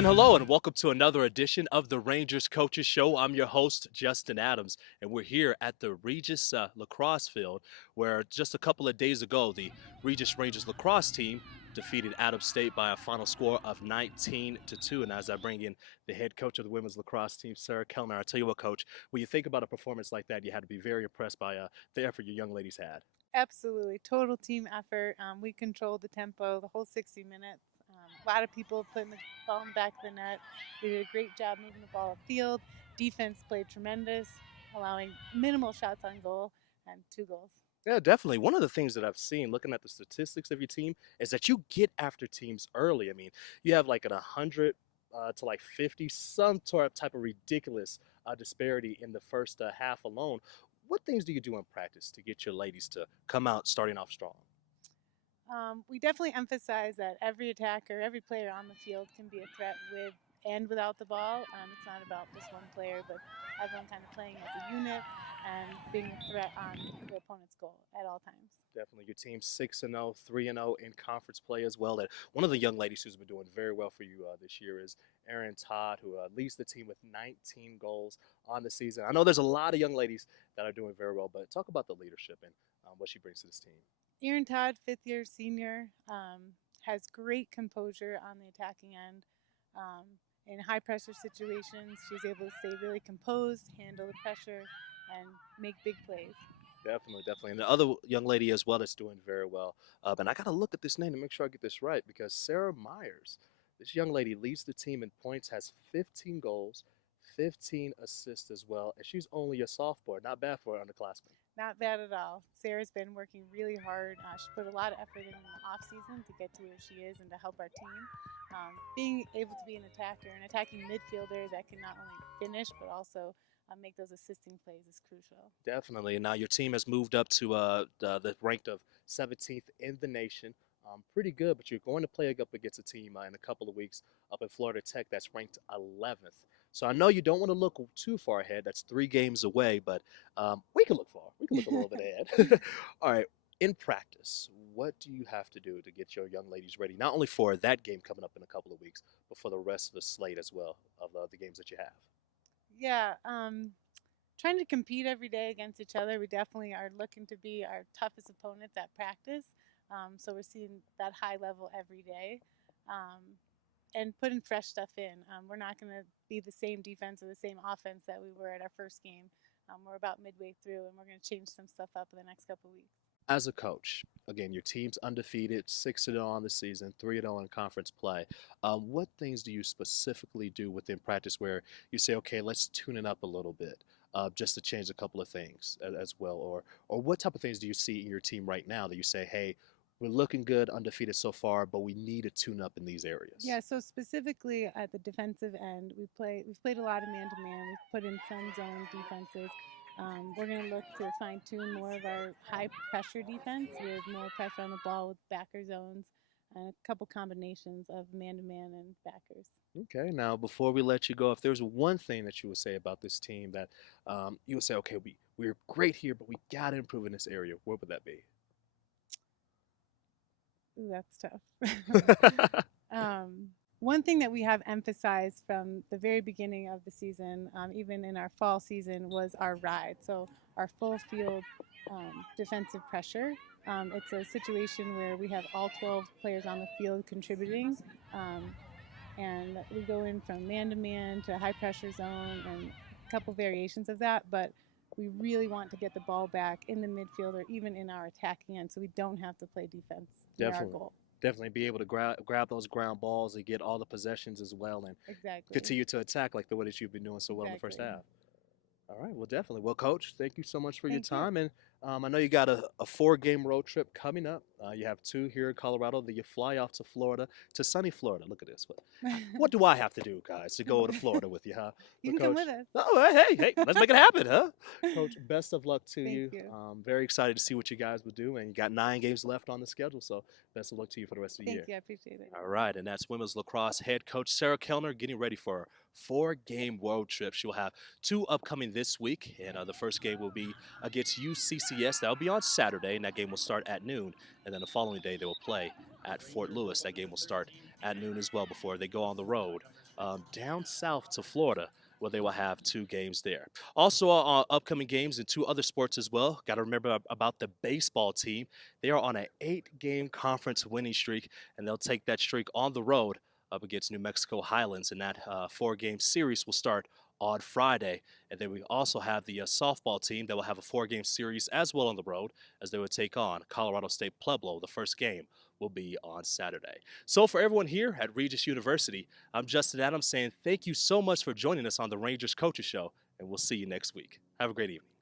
And hello, and welcome to another edition of the Rangers Coaches Show. I'm your host, Justin Adams, and we're here at the Regis Lacrosse field, where just a couple of days ago, the Regis Rangers lacrosse team defeated Adams State by a final score of 19-2. And as I bring in the head coach of the women's lacrosse team, Sarah Kellner, I tell you what, Coach, when you think about a performance like that, you had to be very impressed by the effort your young ladies had. Absolutely. Total team effort. We controlled the tempo the whole 60 minutes. A lot of people putting the ball in the back of the net. We did a great job moving the ball upfield. Defense played tremendous, allowing minimal shots on goal and 2 goals. Yeah, definitely. One of the things that I've seen looking at the statistics of your team is that you get after teams early. I mean, you have like an 100 to like 50, some type of ridiculous disparity in the first half alone. What things do you do in practice to get your ladies to come out starting off strong? We definitely emphasize that every attacker, every player on the field can be a threat with and without the ball. It's not about just one player, but everyone kind of playing as a unit and being a threat on the opponent's goal at all times. Definitely, your team's 6-0, 3-0 in conference play as well. And one of the young ladies who's been doing very well for you this year is Erin Todd, who leads the team with 19 goals on the season. I know there's a lot of young ladies that are doing very well, but talk about the leadership and what she brings to this team. Erin Todd, fifth year senior, has great composure on the attacking end. Um, in high pressure situations, she's able to stay really composed, handle the pressure, and make big plays. Definitely, definitely. And the other young lady as well that's doing very well. And I got to look at this name to make sure I get this right because Sarah Myers, this young lady leads the team in points, has 15 goals, 15 assists as well. And she's only a sophomore. Not bad for an underclassman. Not bad at all. Sarah's been working really hard. She put a lot of effort in the off season to get to where she is and to help our team. Being able to be an attacker, an attacking midfielder that can not only finish but also make those assisting plays is crucial. Definitely. And now your team has moved up to the ranked of 17th in the nation. Pretty good, but you're going to play up against a team in a couple of weeks up in Florida Tech that's ranked 11th. So I know you don't want to look too far ahead. That's 3 games away, but we can look far. We can look a little bit ahead. All right. In practice, what do you have to do to get your young ladies ready, not only for that game coming up in a couple of weeks, but for the rest of the slate as well of the games that you have? Yeah, trying to compete every day against each other. We definitely are looking to be our toughest opponents at practice. So we're seeing that high level every day. And putting fresh stuff in. We're not going to be the same defense or the same offense that we were at our first game. We're about midway through, and we're going to change some stuff up in the next couple of weeks. As a coach, again, your team's undefeated, 6-0 on the season, 3-0 in conference play. What things do you specifically do within practice where you say, okay, let's tune it up a little bit, just to change a couple of things as well? Or what type of things do you see in your team right now that you say, hey, we're looking good, undefeated so far, but we need to tune up in these areas? Yeah, so specifically at the defensive end, we've played a lot of man to man. We've put in some zone defenses. We're going to look to fine tune more of our high pressure defense with more pressure on the ball with backer zones and a couple combinations of man to man and backers. Okay, now before we let you go, if there's one thing that you would say about this team that you would say, okay, we're great here, but we got to improve in this area, what would that be? Ooh, that's tough. One thing that we have emphasized from the very beginning of the season, even in our fall season, was our ride. So our full field defensive pressure. It's a situation where we have all 12 players on the field contributing, and we go in from man to man to high pressure zone and a couple variations of that. But we really want to get the ball back in the midfield or even in our attacking end, so we don't have to play defense near our Definitely. goal. Definitely be able to grab those ground balls and get all the possessions as well and Exactly. continue to attack like the way that you've been doing so well in the first Exactly. half. All right, well, definitely. Well, Coach, thank you so much for your Thank you. time. And I know you got a 4-game road trip coming up. You have 2 here in Colorado. Then you fly off to Florida, to sunny Florida. Look at this. What do I have to do, guys, to go to Florida with you, huh? You But, can come Coach, with us. oh, hey, let's make it happen, huh? Coach, best of luck to Thank you. you. Very excited to see what you guys will do. And you got 9 games left on the schedule. So best of luck to you for the rest of the Thank year. you. I appreciate it. All right, and that's women's lacrosse head coach Sarah Kellner getting ready for a 4-game road trip. She will have 2 upcoming this week, and the first game will be against UCCS. That will be on Saturday, and that game will start at noon. And then the following day, they will play at Fort Lewis. That game will start at noon as well before they go on the road down south to Florida, where they will have 2 games there. Also, upcoming games in 2 other sports as well. Got to remember about the baseball team. They are on an 8-game conference winning streak, and they'll take that streak on the road up against New Mexico Highlands, and that 4-game series will start on Friday. And then we also have the softball team that will have a 4-game series as well on the road as they would take on Colorado State Pueblo. The first game will be on Saturday. So for everyone here at Regis University, I'm Justin Adams saying thank you so much for joining us on the Rangers Coaches Show, and we'll see you next week. Have a great evening.